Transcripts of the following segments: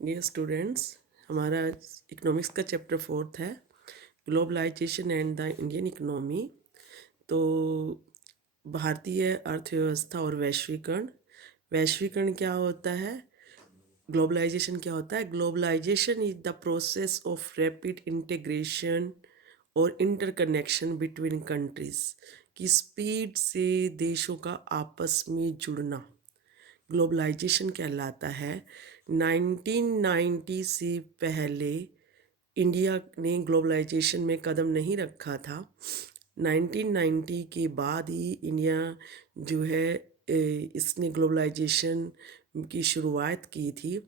Dear students, हमारा economics का chapter 4 है, globalisation and the Indian economy. तो भारतीय अर्थव्यवस्था और वैश्वीकरण। वैश्वीकरण क्या होता है? ग्लोबलाइजेशन क्या होता है? Globalisation is the process of rapid integration और इंटरकनेक्शन बिटवीन कंट्रीज, की स्पीड से देशों का आपस में जुड़ना ग्लोबलाइजेशन कहलाता है। 1990 से पहले इंडिया ने ग्लोबलाइजेशन में कदम नहीं रखा था। 1990 के बाद ही इंडिया जो है इसने ग्लोबलाइजेशन की शुरुआत की थी।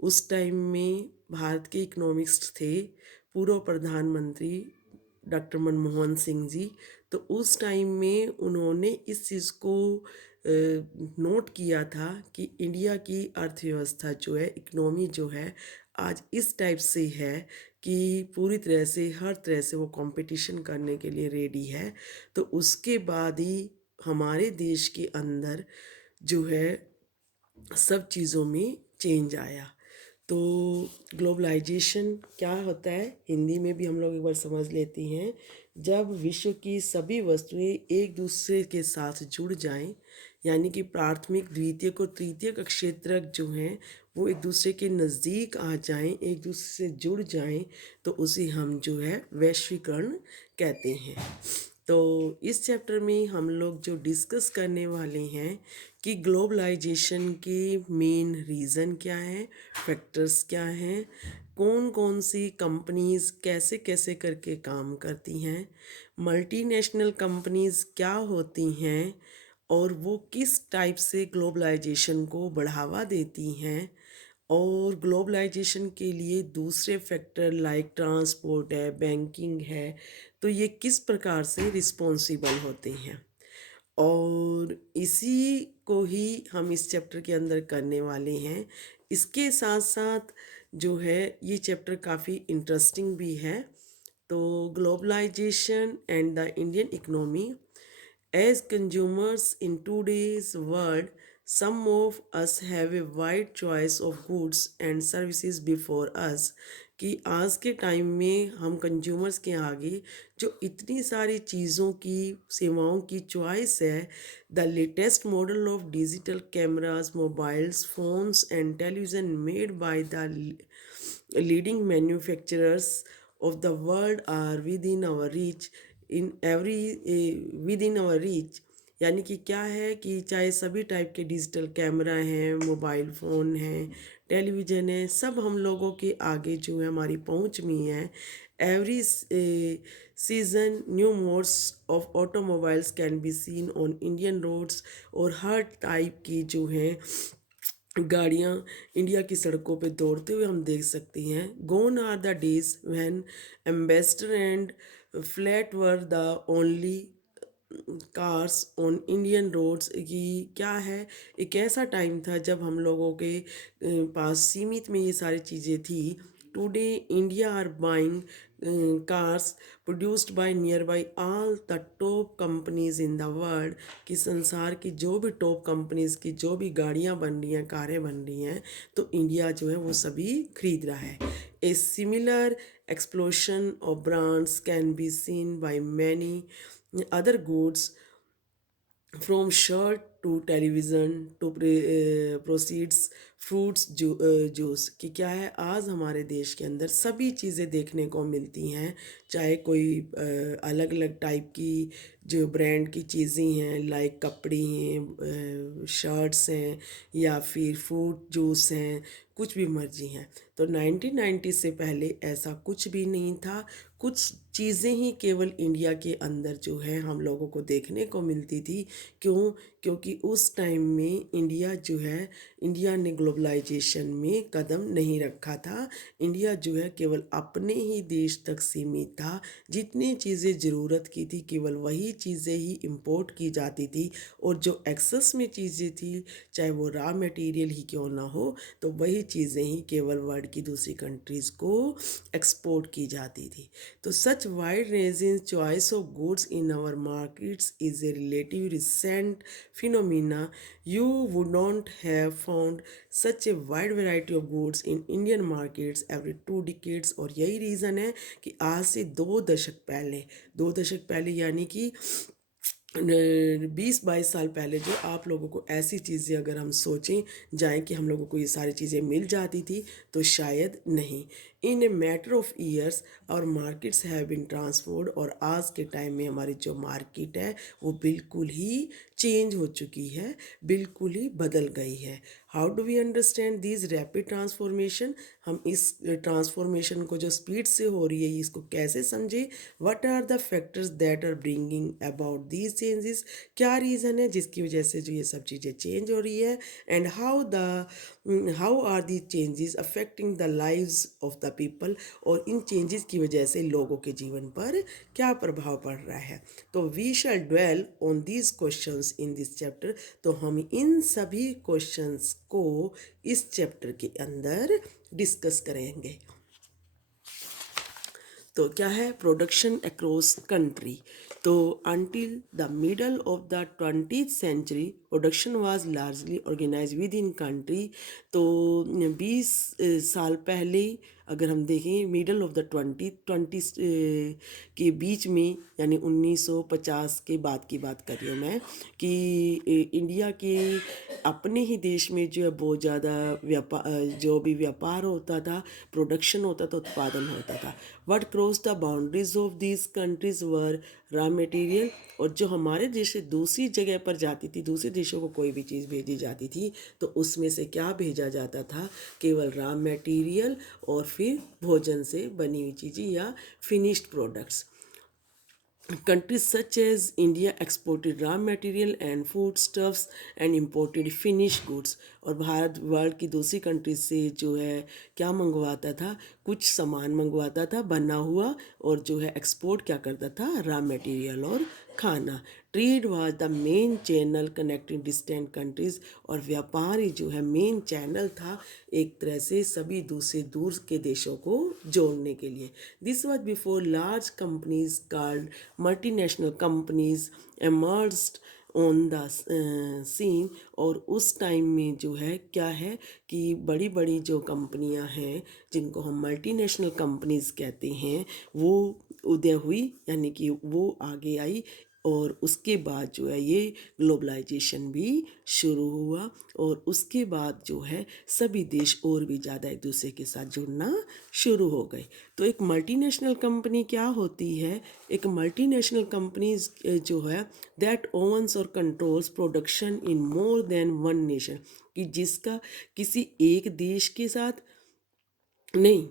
उस टाइम में भारत के इकोनॉमिक्स थे पूर्व प्रधानमंत्री डॉक्टर मनमोहन सिंह जी। तो उस टाइम में उन्होंने इस चीज़ को नोट किया था कि इंडिया की अर्थव्यवस्था जो है, इकोनॉमी जो है, आज इस टाइप से है कि पूरी तरह से हर तरह से वो कंपटीशन करने के लिए रेडी है। तो उसके बाद ही हमारे देश के अंदर जो है सब चीज़ों में चेंज आया। तो ग्लोबलाइजेशन क्या होता है, हिंदी में भी हम लोग एक बार समझ लेते हैं। जब विश्व की सभी वस्तुएं एक दूसरे के साथ जुड़ जाएं, यानी कि प्राथमिक, द्वितीयक और तृतीयक क्षेत्रक जो हैं वो एक दूसरे के नज़दीक आ जाएं, एक दूसरे से जुड़ जाएं, तो उसे हम जो है वैश्वीकरण कहते हैं। तो इस चैप्टर में हम लोग जो डिस्कस करने वाले हैं कि ग्लोबलाइजेशन के मेन रीज़न क्या हैं, फैक्टर्स क्या हैं, कौन कौन सी कंपनीज़ कैसे कैसे करके काम करती हैं, मल्टीनेशनल कंपनीज़ क्या होती हैं और वो किस टाइप से ग्लोबलाइजेशन को बढ़ावा देती हैं, और ग्लोबलाइजेशन के लिए दूसरे फैक्टर लाइक ट्रांसपोर्ट है, बैंकिंग है, तो ये किस प्रकार से रिस्पॉन्सिबल होते हैं। और इसी को ही हम इस चैप्टर के अंदर करने वाले हैं। इसके साथ साथ जो है ये चैप्टर काफ़ी इंटरेस्टिंग भी है। तो globalisation and the Indian economy. As consumers in today's world, some of us have a wide choice of goods and services before us। कि आज के टाइम में हम कंज्यूमर्स के आगे जो इतनी सारी चीज़ों की, सेवाओं की चॉइस है। The latest model of digital cameras, mobiles, phones and television made by the leading manufacturers of the world are within our reach in every within our reach। यानी कि क्या है कि चाहे सभी टाइप के डिजिटल कैमरा हैं, मोबाइल फ़ोन हैं, टेलीविज़न है, सब हम लोगों के आगे जो है हमारी पहुंच में है। Every season new modes of automobiles can be seen on Indian roads. और हर टाइप की जो हैं गाड़ियाँ इंडिया की सड़कों पे दौड़ते हुए हम देख सकते हैं। Gone are the days when Ambassador and Fiat were the only cars on Indian roads. की क्या है, एक ऐसा टाइम था जब हम लोगों के पास सीमित में ये सारी चीज़ें थी। Today India are buying cars produced by near by all the top companies in the world. कि संसार की जो भी टॉप कंपनीज की जो भी गाड़ियाँ बन रही हैं, कारें बन रही हैं, तो इंडिया जो है वो सभी खरीद रहा है। A similar explosion of brands can be seen by many other goods, from shirt to television to proceeds, fruits, juice. कि क्या है, आज हमारे देश के अंदर सभी चीज़ें देखने को मिलती हैं। चाहे कोई अलग अलग टाइप की जो ब्रांड की चीज़ें हैं, लाइक कपड़े हैं, शर्ट्स हैं, या फिर फ्रूट जूस हैं, कुछ भी मर्जी हैं। तो 1990 से पहले ऐसा कुछ भी नहीं था। कुछ चीज़ें ही केवल इंडिया के अंदर जो है हम लोगों को देखने को मिलती थी। क्यों? क्योंकि उस टाइम में इंडिया ने ग्लोबलाइजेशन में कदम नहीं रखा था। इंडिया जो है केवल अपने ही देश तक सीमित था। जितनी चीज़ें ज़रूरत की थी केवल वही चीज़ें ही इंपोर्ट की जाती थी, और जो एक्सेस में चीज़ें थी, चाहे वो रॉ मटेरियल ही क्यों ना हो, तो वही चीज़ें ही केवल वर्ल्ड की दूसरी कंट्रीज़ को एक्सपोर्ट की जाती थी। तो such wide ranging choice of goods in our markets is a relatively recent phenomena. You would not have found such a wide variety of goods in Indian markets every 2 decades। और यही reason है कि आज से 2 दशक पहले यानी कि 20-22 साल पहले जो आप लोगों को ऐसी चीज़ें अगर हम सोचें जाएं कि हम लोगों को ये सारी चीज़ें मिल जाती थी तो शायद नहीं। इन ए मैटर ऑफ ईयर्स और मार्केट्स हैव बीन ट्रांसफॉर्ड। और आज के टाइम में हमारी जो मार्केट है वो बिल्कुल ही चेंज हो चुकी है, बिल्कुल ही बदल गई है। How do we understand this rapid transformation? हम इस ट्रांसफॉर्मेशन को जो स्पीड से हो रही है इसको कैसे समझे? What are the factors that are bringing about these changes? क्या रीज़न है जिसकी वजह से जो ये सब चीज़ें चेंज हो रही है? And how are the changes affecting the lives of the people? और इन चेंजेस की वजह से लोगों के जीवन पर क्या प्रभाव पड़ रहा है? तो we shall dwell on these questions in this chapter. तो हम इन सभी क्वेश्चंस को इस चैप्टर के अंदर डिस्कस करेंगे। तो क्या है प्रोडक्शन अक्रॉस कंट्री? तो until the middle of the 20th century production was largely organise within country. तो 20 साल पहले अगर हम देखें मिडल ऑफ द ट्वेंटी के बीच में यानी 1950 के बाद की बात कर रही हूँ मैं कि इंडिया के अपने ही देश में जो है बहुत ज़्यादा व्यापार जो भी व्यापार होता था, प्रोडक्शन होता था, उत्पादन होता था। What cross the boundaries of this countries were raw material. और जो हमारे देश से दूसरी जगह पर जाती थी, दूसरे देशों को कोई भी चीज़ भेजी जाती थी तो उसमें से क्या भेजा जाता था? केवल रॉ मटेरियल और फिर भोजन से बनी हुई चीज़ें या finished products. Countries such as India exported raw material and foodstuffs and imported finished goods। और भारत वर्ल्ड की दूसरी कंट्रीज से जो है क्या मंगवाता था? कुछ सामान मंगवाता था बना हुआ, और जो है एक्सपोर्ट क्या करता था? रॉ मटेरियल और खाना। Trade was the main channel connecting distant countries. और व्यापार ही जो है मेन चैनल था एक तरह से सभी दूसरे दूर के देशों को जोड़ने के लिए। This was before large companies called multinational companies emerged on the scene. और उस टाइम में जो है क्या है कि बड़ी बड़ी जो कंपनियां हैं जिनको हम मल्टीनेशनल कंपनीज कहते हैं वो उदय हुई, यानी कि वो आगे आई। और उसके बाद जो है ये ग्लोबलाइजेशन भी शुरू हुआ, और उसके बाद जो है सभी देश और भी ज़्यादा एक दूसरे के साथ जुड़ना शुरू हो गए। तो एक मल्टीनेशनल कंपनी क्या होती है? एक मल्टीनेशनल कंपनी जो है दैट ओन्स और controls production in more than one nation. कि जिसका किसी एक देश के साथ नहीं,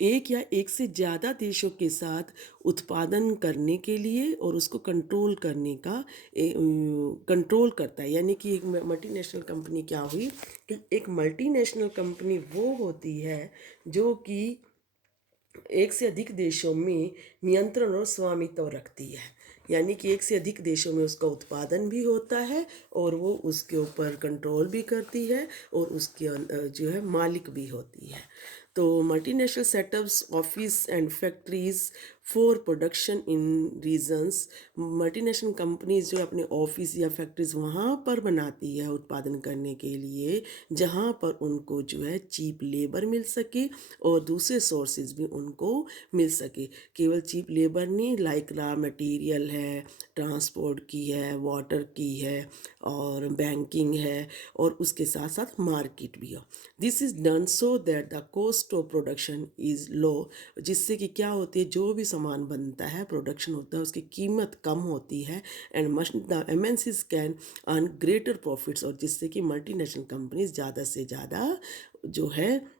एक या एक से ज़्यादा देशों के साथ उत्पादन करने के लिए और उसको कंट्रोल करने का कंट्रोल करता है। यानी कि एक मल्टीनेशनल कंपनी क्या हुई कि एक मल्टीनेशनल कंपनी वो होती है जो कि एक से अधिक देशों में नियंत्रण और स्वामित्व रखती है। यानी कि एक से अधिक देशों में उसका उत्पादन भी होता है और वो उसके ऊपर कंट्रोल भी करती है और उसके जो है मालिक भी होती है। तो multinational setups office and factories for production in regions. Multinational companies जो अपने ऑफिस या फैक्ट्रीज वहाँ पर बनाती है उत्पादन करने के लिए जहाँ पर उनको जो है चीप लेबर मिल सके और दूसरे सोर्सेज भी उनको मिल सके। केवल चीप लेबर नहीं, लाइक रॉ मटेरियल है, ट्रांसपोर्ट की है, वाटर की है और बैंकिंग है, और उसके साथ साथ मार्केट भी हो। This is done so that the cost of production is low. जिससे कि क्या होती है, जो भी सामान बनता है, प्रोडक्शन होता है, उसकी कीमत कम होती है। And must the MNCs can earn greater profits. और जिससे कि मल्टीनेशनल कंपनीज ज़्यादा से ज़्यादा जो है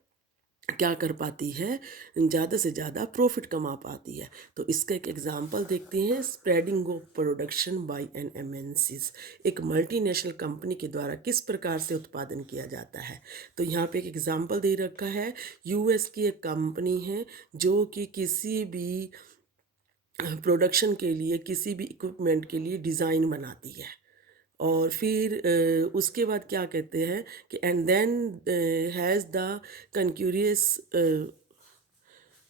क्या कर पाती है, ज़्यादा से ज़्यादा प्रॉफिट कमा पाती है। तो इसका एक एग्जांपल देखते हैं, spreading of production by an MNCs. एक मल्टीनेशनल कंपनी के द्वारा किस प्रकार से उत्पादन किया जाता है। तो यहाँ पे एक एग्जांपल दे रखा है, यूएस की एक कंपनी है जो कि किसी भी प्रोडक्शन के लिए, किसी भी इक्विपमेंट के लिए डिज़ाइन बनाती है। और फिर उसके बाद क्या कहते हैं कि एंड देन हैज़ द कंक्यूरियस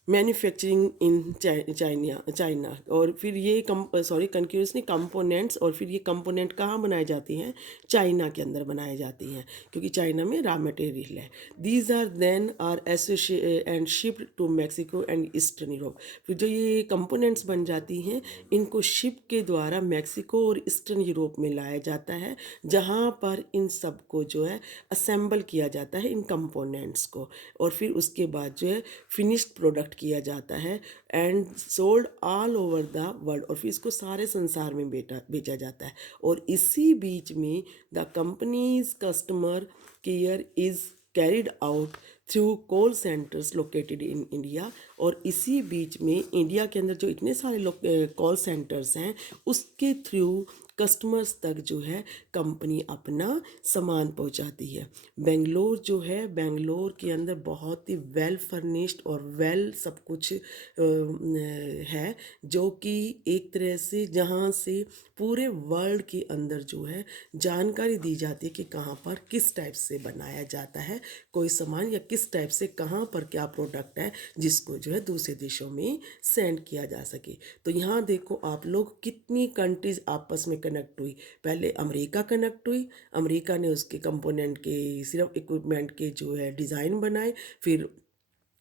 मैन्युफैक्चरिंग इन चाइना। और फिर ये कंक्यूजनी कंपोनेंट्स, और फिर ये कंपोनेंट कहाँ बनाए जाती हैं, चाइना के अंदर बनाए जाती हैं, क्योंकि चाइना में रॉ मटेरियल है। These are then are associate and shipped to Mexico and Eastern Europe. फिर जो ये कंपोनेंट्स बन जाती हैं, इनको शिप के द्वारा मैक्सिको और ईस्टर्न यूरोप में लाया जाता है, जहाँ पर इन सब को जो है असेंबल किया जाता है, इन कंपोनेंट्स को। और फिर उसके बाद जो है फिनिश्ड प्रोडक्ट किया जाता है and sold all over the world. और फिर इसको सारे संसार में बेचा जाता है। और इसी बीच में the companies customer care is carried out through call centres located in India. और इसी बीच में इंडिया के अंदर जो इतने सारे कॉल सेंटर्स हैं, उसके थ्रू कस्टमर्स तक जो है कंपनी अपना सामान पहुंचाती है। बेंगलोर जो है, बेंगलोर के अंदर बहुत ही वेल फर्निश्ड और वेल सब कुछ है, जो कि एक तरह से जहाँ से पूरे वर्ल्ड के अंदर जो है जानकारी दी जाती है कि कहाँ पर किस टाइप से बनाया जाता है कोई सामान, या किस टाइप से कहाँ पर क्या प्रोडक्ट है जिसको जो है दूसरे देशों में सेंड किया जा सके। तो यहाँ देखो आप लोग, कितनी कंट्रीज आपस में कनेक्ट हुई। पहले अमेरिका कनेक्ट हुई, अमेरिका ने उसके कंपोनेंट के, सिर्फ इक्विपमेंट के जो है डिज़ाइन बनाए, फिर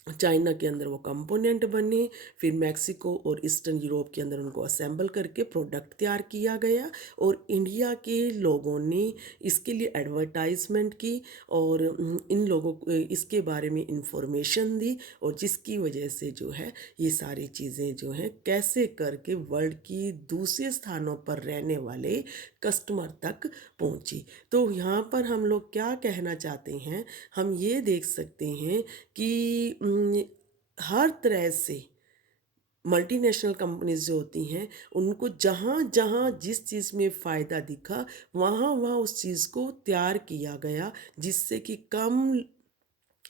चाइना के अंदर वो कंपोनेंट बने, फिर मैक्सिको और ईस्टर्न यूरोप के अंदर उनको असेंबल करके प्रोडक्ट तैयार किया गया। और इंडिया के लोगों ने इसके लिए एडवर्टाइजमेंट की, और इन लोगों को इसके बारे में इंफॉर्मेशन दी, और जिसकी वजह से जो है ये सारी चीज़ें जो हैं कैसे करके वर्ल्ड की दूसरे स्थानों पर रहने वाले कस्टमर तक पहुंची। तो यहाँ पर हम लोग क्या कहना चाहते हैं, हम ये देख सकते हैं कि हर तरह से मल्टीनेशनल कंपनीज जो होती हैं, उनको जहाँ जहाँ जिस चीज़ में फ़ायदा दिखा, वहाँ वहाँ उस चीज़ को तैयार किया गया, जिससे कि कम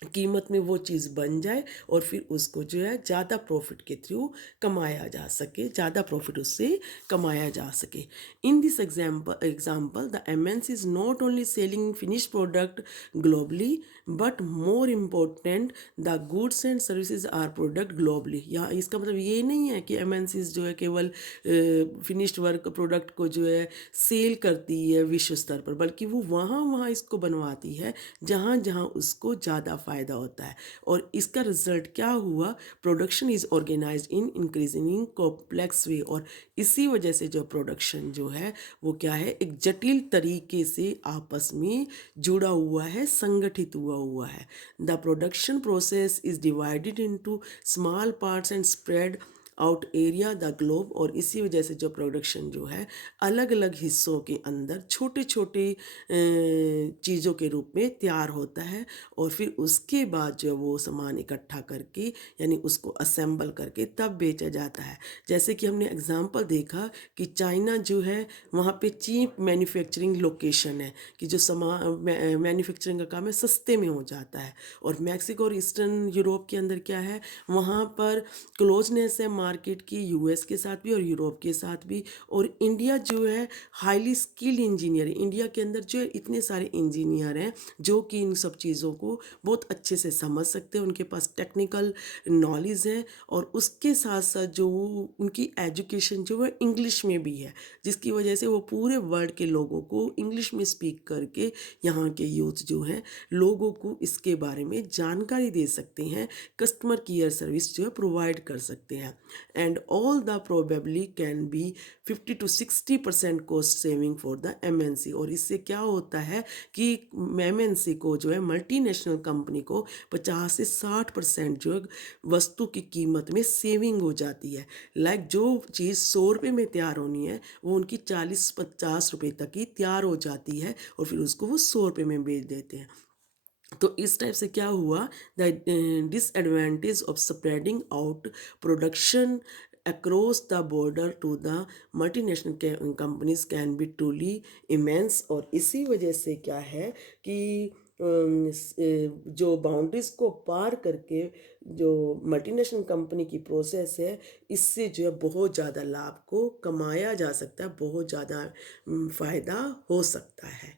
कीमत में वो चीज़ बन जाए, और फिर उसको जो है ज़्यादा प्रॉफिट के थ्रू कमाया जा सके, ज़्यादा प्रॉफिट उससे कमाया जा सके। In this example the MNC is not only selling finish product globally, but more important the goods and services are product globally. यहाँ इसका मतलब ये नहीं है कि एमएनसीज जो है केवल फिनिश्ड वर्क प्रोडक्ट को जो है सेल करती है विश्व स्तर पर, बल्कि वो वहाँ वहाँ इसको बनवाती है जहाँ जहाँ उसको ज़्यादा फ़ायदा होता है। और इसका रिजल्ट क्या हुआ, production is organised in increasing complex way. और इसी वजह से जो प्रोडक्शन जो है वो क्या है, एक जटिल तरीके से आपस में जुड़ा हुआ है, संगठित हुआ है। The production process is divided into small parts and spread out area the globe. और इसी वजह से जो प्रोडक्शन जो है अलग अलग हिस्सों के अंदर छोटे छोटे चीज़ों के रूप में तैयार होता है, और फिर उसके बाद जो वो सामान इकट्ठा करके, यानी उसको असेंबल करके तब बेचा जाता है। जैसे कि हमने एग्जांपल देखा कि चाइना जो है वहाँ पे चीप मैन्युफैक्चरिंग लोकेशन है, कि जो सामान मैन्युफैक्चरिंग का काम है सस्ते में हो जाता है। और मैक्सिको और ईस्टर्न यूरोप के अंदर क्या है, वहाँ पर क्लोजनेस है मार्केट की, यूएस के साथ भी और यूरोप के साथ भी। और इंडिया जो है हाईली स्किल्ड इंजीनियर है, इंडिया के अंदर जो है इतने सारे इंजीनियर हैं जो कि इन सब चीज़ों को बहुत अच्छे से समझ सकते हैं, उनके पास टेक्निकल नॉलेज है। और उसके साथ साथ जो उनकी एजुकेशन जो है इंग्लिश में भी है, जिसकी वजह से वो पूरे वर्ल्ड के लोगों को इंग्लिश में स्पीक करके यहाँ के यूथ जो हैं लोगों को इसके बारे में जानकारी दे सकते हैं, कस्टमर केयर सर्विस जो है प्रोवाइड कर सकते हैं। And all the probably can be 50 to 60% cost saving for the MNC. और इससे क्या होता है कि एमएनसी को जो है, मल्टीनेशनल कंपनी को 50 से 60% जो है वस्तु की कीमत में सेविंग हो जाती है। लाइक जो चीज़ 100 रुपये में तैयार होनी है वो उनकी 40-50 रुपये तक ही तैयार हो जाती है, और फिर उसको वो 100 रुपये में बेच देते हैं। तो इस टाइप से क्या हुआ, the disadvantage of spreading out production across the border to the multinational companies can be truly immense. और इसी वजह से क्या है कि जो बाउंड्रीज को पार करके जो मल्टीनेशनल कंपनी की प्रोसेस है, इससे जो है बहुत ज़्यादा लाभ को कमाया जा सकता है, बहुत ज़्यादा फ़ायदा हो सकता है।